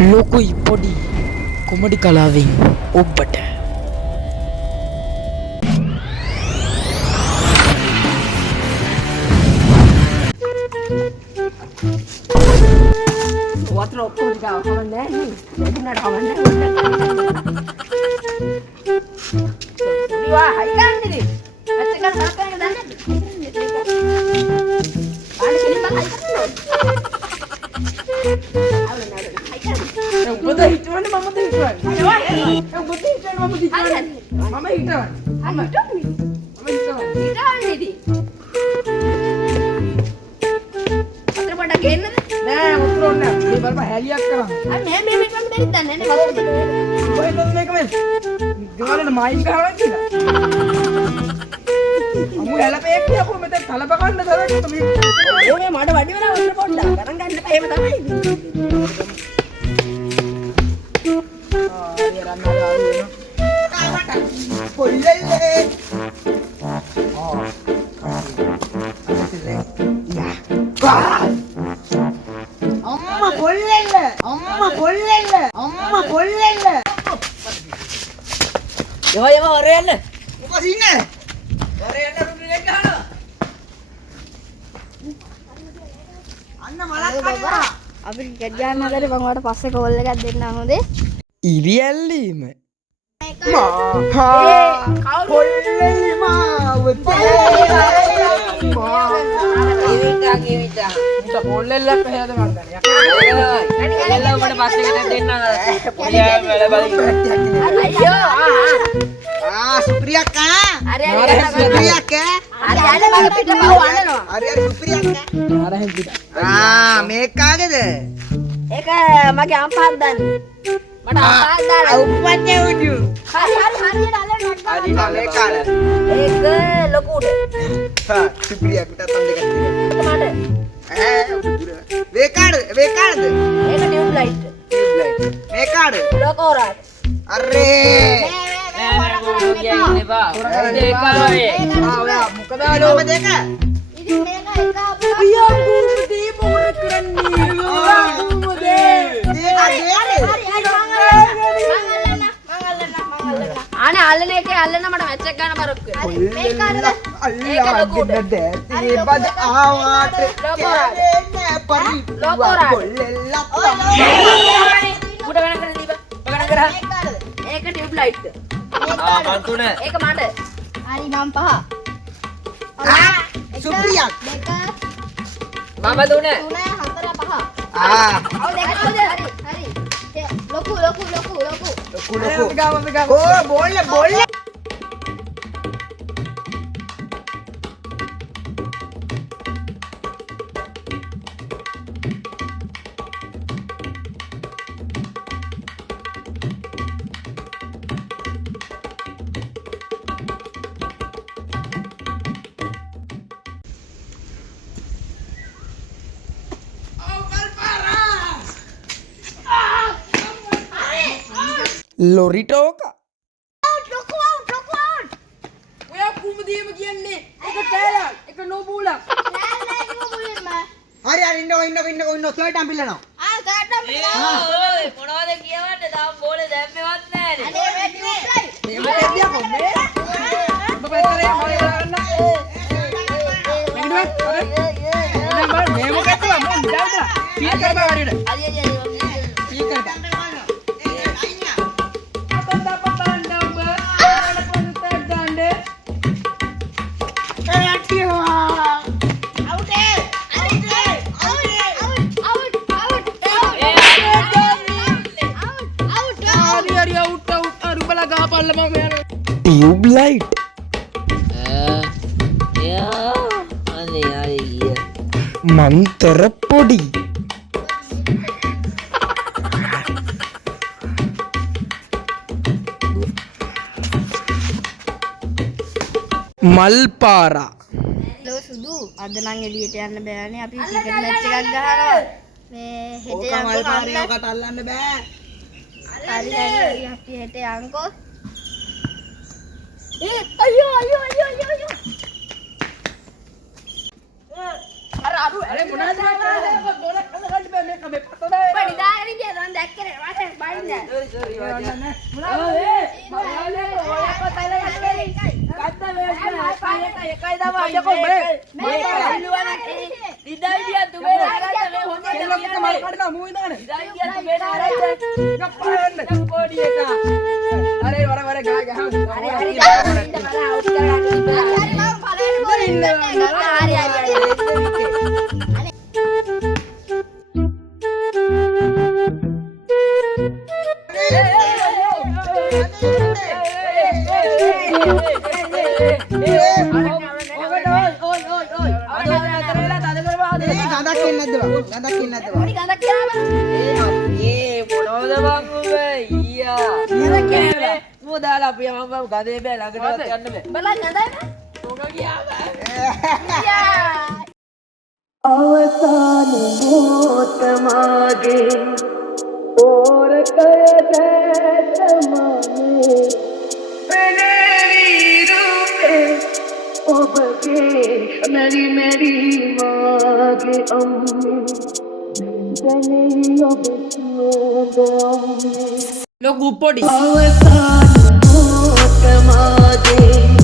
ලොකුයි පොඩි කොමඩි කලාවෙන් ඔබට වතුර ඔක්කොම ටික අවකම නැහැ නේ. ලැබුණාට කවන්නේ නැහැ. හයි ගන්නනේ. ඇත්ත ගන්න හරකන්නේ දන්නේ. ආලේ කෙලින් බල හයි කරනවා. උඹද හිටවන්නේ මමද හිටවන්නේ? උඹද හිටවන්නේ මමද හිටවන්නේ? මම හිටවන්නේ. මම හිටවන්නේ ඉතින්. අතර පොඩක් ගෙන්නද? නෑ උතුර ඕනේ. මේ බලපන් හැලියක් කරා. අර මෙහෙම මෙහෙම බැරිද දන්නේ නැහැ වතුර. කොහෙන්ද මේක මේ? ගාලේ මයින් ගහනවා කියලා. අමු හැලපේක් කියකෝ මෙතන කලබ ගන්න තරකට මේ. මේ මඩ වැඩි වෙලා වතුර පොඩ්ඩක් ගණන් ගන්න එපා. එහෙම තමයි. Yo orang ni. Buka sini. Orang ni rumah mereka mana? Anna malah kau. අපි ගැඩ්ජාන හදලා මම ඔයාලට පස්සේ කෝල් එකක් දෙන්නම් හොඳේ. ඉරියල්ලීම පොල්ලෙල්ලක් පැහැද මන් දන්නේ. එල්ල ඔබට පස්සේ ගෙනත් දෙන්න. सुप्रिया අර सुप्रिया අර මගේ පිට පහු අඬනවා. अरे सुप्रिया ආරහෙන් පිට මේ කාගේද ඒක මගේ අම්පාත් දන්නේ. මට අම්පාත් දාලා උපන්නේ උඩු හරි හරියට අල්ලන්න අදින මේ කාල ඒක ලොකුට. सुप्रिया පිටත් දෙකක් තියෙනවා මට වේ කාඩ ඒක ටියුබ් ලයිට්. මේ කාඩ ලොකෝරාට. අරේ මොකද ආලෝ දෙක ඉතින් මේක එක අයියා කුඩේ මොර කරන්නේ අනේ අල්ලන එකේ අල්ලන මට මැච් එක ගන්න බරක් මේක අරද බද ආවාට උඩ ගණන් කරලා දීපන්. ගණන් කරා. ඒක ටියුබ් ලයිට්. මන් තුන. ඒක මට. හරි මම පහ. सुप्रिया දෙක මම තුන. 3 4 5. ඔව් දෙක හරි. ලොකු बोल ලොරිටෝක ඔයා කුමුදීම කියන්නේ එක කෑලක් එක නෝබූලක්. හරි හරි ඉන්න ඔස්ලට අම්පිල්ලනවා මොනවද කියවන්න තාම බෝලේ දැම්මේවත් නැහැ. මේක දෙදියා කොම්මේ. ඔබ පැතරේ මොලේ ගන්න. මේක අර මේ මොකක්ද මම ඉඳලා පී කරපා වරියට. පී කරපා. ටියුබ් ලයිට් මන්තර පොඩි මල් පාරා ලෝ සුදු අද නම් එළියට යන්න බෑනේ. අපි ක්‍රිකට් මැච් එකක් ගහනවා. මේ හෙට යන්කෝ කන්න. ඔකට අල්ලන්න බෑ හරි අපි හෙට යන්කෝ. අයියෝ අර මොනවද මේ කරන්නේ? ගෝලක් අල්ලගන්න බෑ මේක මේ පතන. බඩි දාගෙන ඉඳන් දැක්කේ ගඳක් එන්නේ නැද්ද බං? ගඳක් එන්නේ නැද්ද බං? ගඳක් කියනවා. ඒ මොනවද බං උඹේ ඊයා මෝ දාලා අපිය මම ගදේ බෑ ළඟටවත් යන්න බෑ බලන්න ගඳයි. මොකක් ගියාම අවසාන මොහොත මාගේ ඕරකය දැතමනේ පෙනෙවි රූපේ ඔබගේ මෙරි මෙරි මාගේ අම්මේ දැනෙයි ඔබ සුවඳ අම්මේ ලොකු පොඩි අවසාන මොහොත මාගේ